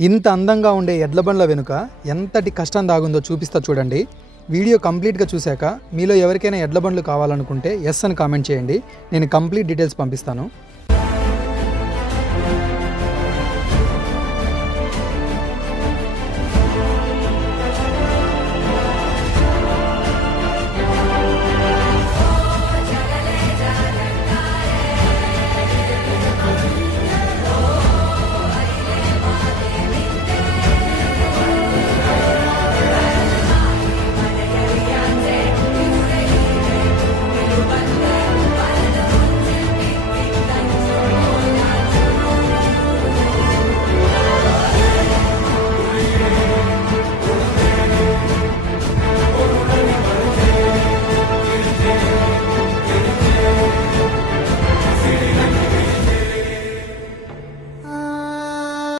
ఇంత అందంగా ఉండే ఎడ్ల బండ్ల వెనుక ఎంతటి కష్టం దాగుందో చూపిస్తా చూడండి. వీడియో కంప్లీట్గా చూశాక మీలో ఎవరికైనా ఎడ్ల బండ్లు కావాలనుకుంటే ఎస్ అని కామెంట్ చేయండి. నేను కంప్లీట్ డీటెయిల్స్ పంపిస్తాను.